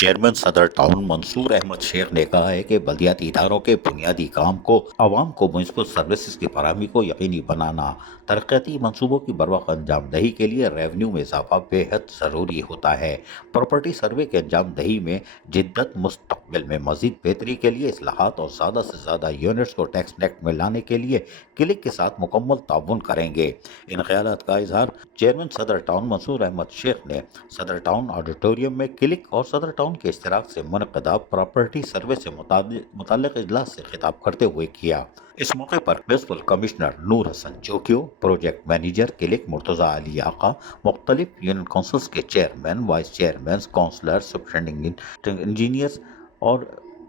Chairman सदर town Mansoor Ahmad Sheikh ने कहा है कि बल्दियाती इदारों के बुनियादी काम को आवाम को म्यूनसिपल सर्विसेज की फराहमी को यकीनी बनाना तरक्याती मंसूबों की बर्वक्त अंजाम दही के लिए रेवेन्यू में इजाफा बेहद ज़रूरी होता है। प्रॉपर्टी सर्वे के अंजाम दही में जिद्दत मुस्तकबिल में मजीद बेहतरी के लिए इस्लाहात और ज़्यादा से ज़्यादा यूनिट्स को टैक्स नेट में लाने के लिए क्लिक के साथ मुकम्मल ताउन करेंगे। इन ख्यालात का इजहार चेयरमैन सदर टाउन मंसूर अहमद शेख ने सदर टाउन ऑडिटोरियम में क्लिक और सदर टाउन के इश्तिराक से मुनक़दा प्रॉपर्टी सर्वे से मुताल्लिक़ इजलास से खिताब करते हुए किया। इस मौके पर municipal commissioner Noor Hassan Jokhio, project manager क्लिक मुर्तज़ा अली आका, मुख्तलिफ यूनियन काउंसिल्स के chairman, vice chairman, councillor, superintending engineers और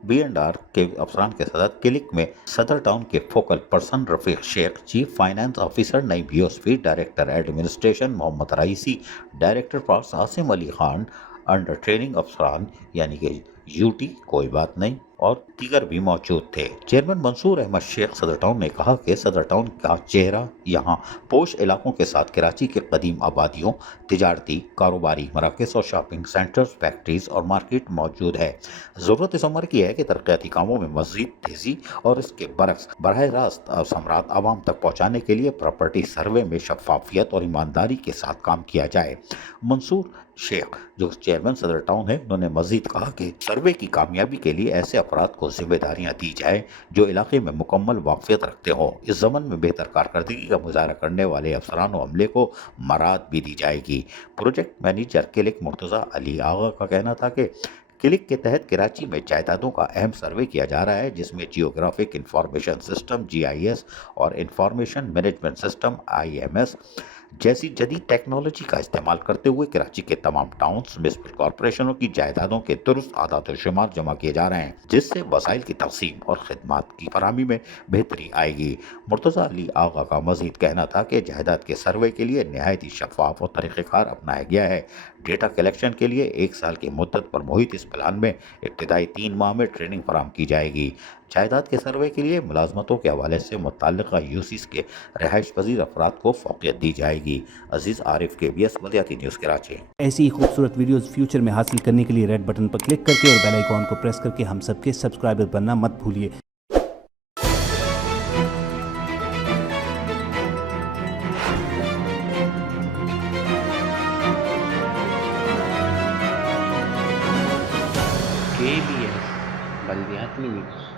B&R के अफसरान के साथ क्लिक में सदर टाउन के focal person Rafiq Sheikh, chief finance officer Naeem Yousufi, director administration Mohammad Raisi, director parks Asim Ali Khan, under training अफसरान यानी कि यूटी कोई बात नहीं और दीगर भी मौजूद थे। चेयरमैन मंसूर अहमद शेख सदर टाउन ने कहा कि सदर टाउन का चेहरा यहाँ पोश इलाकों के साथ कराची के कदीम आबादियों, तिजारती, कारोबारी मराकज़ और शॉपिंग सेंटर्स, फैक्ट्रीज और मार्केट मौजूद है। ज़रूरत इस उम्र की है कि तरक्याती कामों में मज़ीद तेज़ी और इसके बरक्स बराह रास्त असमरात आवाम तक पहुँचाने के लिए प्रॉपर्टी सर्वे में शफाफियत और ईमानदारी के साथ काम किया जाए। मंसूर शेख जो चेयरमैन सदर टाउन है, उन्होंने मजीद कहा कि सर्वे की कामयाबी के लिए ऐसे अफराद को जिम्मेदारियां दी जाए जो इलाके में मुकम्मल वाकफियत रखते हों। इस ज़मन में बेहतर कारकर्दगी का मुजाहरा करने वाले अफसरान और अमले को मराद भी दी जाएगी। प्रोजेक्ट मैनेजर क्लिक मुर्तज़ा अली आगा का कहना था कि क्लिक के तहत कराची में जायदादों का अहम सर्वे किया जा रहा है, जिसमें जियोग्राफिक इंफॉर्मेशन सिस्टम GIS और इंफॉर्मेशन मैनेजमेंट सिस्टम IMS जैसी जदीद टेक्नोलॉजी का इस्तेमाल करते हुए कराची के तमाम टाउन्स, म्युनिसिपल कॉरपोरेशनों की जायदादों के दुरुस्त आदात और शुमार जमा किए जा रहे हैं, जिससे वसाइल की तकसीम और खिदमात की फराहमी में बेहतरी आएगी। मुर्तज़ा अली आगा का मजीद कहना था कि जायदाद के सर्वे के लिए नहायत ही शफाफ और तरीक़ेकार अपनाया गया है। डेटा कलेक्शन के लिए 1 साल की मुद्दत पर मुहित इस प्लान में इब्तदाई 3 माह में ट्रेनिंग फराहम की जाएगी। जायदाद के सर्वे के लिए मुलाजमतों के हवाले से मुतल्लिक़ा यूसीस के रहायश पजीर अफराद को फ़ौक़ियत दी जाएगी। अजीज़ आरिफ, KBS बल्दियाती न्यूज़ कराची। ऐसी ही खूबसूरत वीडियोस फ्यूचर में हासिल करने के लिए रेड बटन पर क्लिक करके और बेल आइकॉन को प्रेस करके हम सबके सब्सक्राइबर बनना मत भूलिए। KBS बल्दियाती न्यूज़।